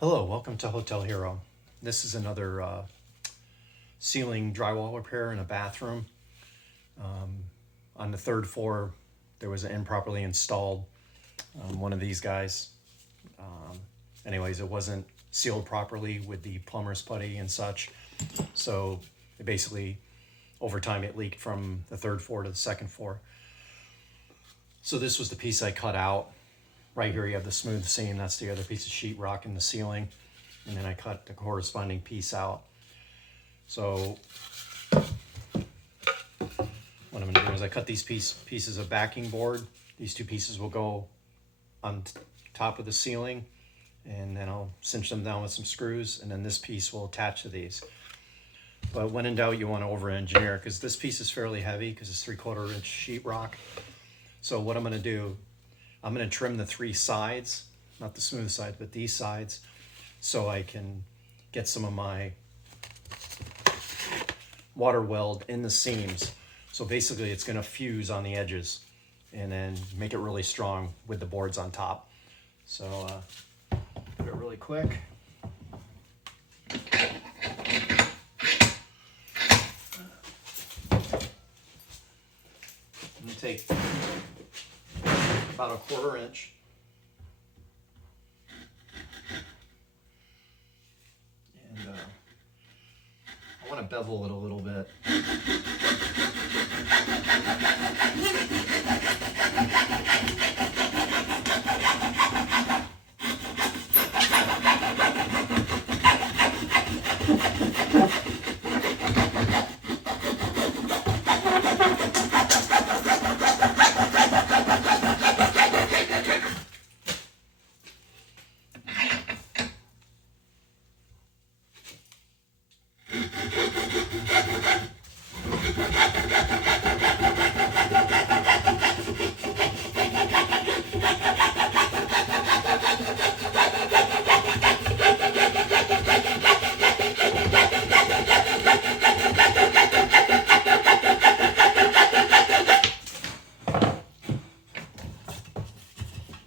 Hello, welcome to Hotel Hero. This is another ceiling drywall repair in a bathroom. On the third floor, there was an improperly installed one of these guys. Anyways, it wasn't sealed properly with the plumber's putty and such. So it basically, over time, it leaked from the third floor to the second floor. So this was the piece I cut out. Right here you have the smooth seam, that's the other piece of sheetrock in the ceiling. And then I cut the corresponding piece out. So what I'm gonna do is I cut these pieces of backing board. These two pieces will go on top of the ceiling, and then I'll cinch them down with some screws, and then this piece will attach to these. But when in doubt, you wanna over-engineer, because this piece is fairly heavy because it's 3/4 inch sheetrock. So what I'm gonna do, I'm going to trim the three sides, not the smooth sides, but these sides, so I can get some of my water weld in the seams. So basically it's going to fuse on the edges and then make it really strong with the boards on top. So do it really quick. I'm going to take about a 1/4 inch. And I want to bevel it a little bit.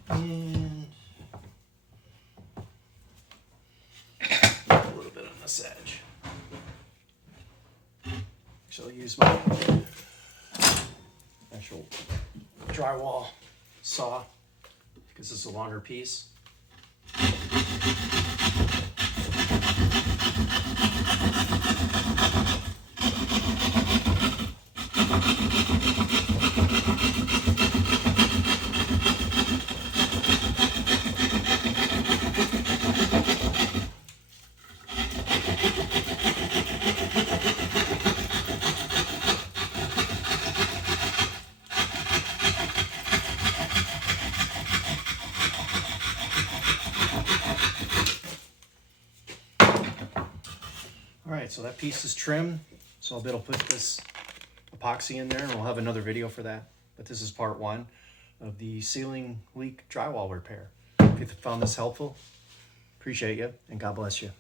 And a little bit on this edge. So I'll use my actual drywall saw because it's a longer piece. All right, so that piece is trimmed, so I'll be able to put this epoxy in there, and we'll have another video for that. But this is part 1 of the ceiling leak drywall repair. If you found this helpful, appreciate you, and God bless you.